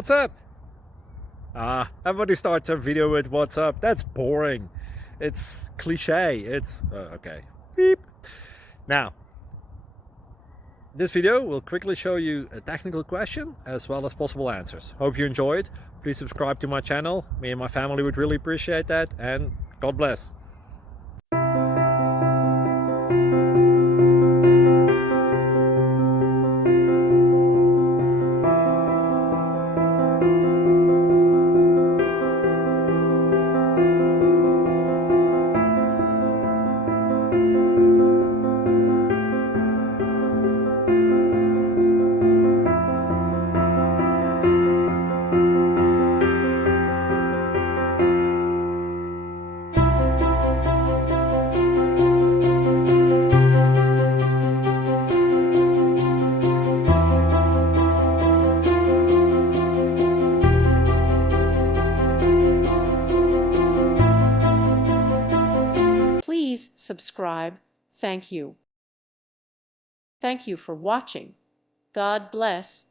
What's up? Everybody starts a video with what's up. That's boring. It's cliche. It's okay. Beep. Now, this video will quickly show you a technical question as well as possible answers. Hope you enjoyed. Please subscribe to my channel. Me and my family would really appreciate that, and God bless. Please subscribe. Thank you. Thank you for watching. God bless.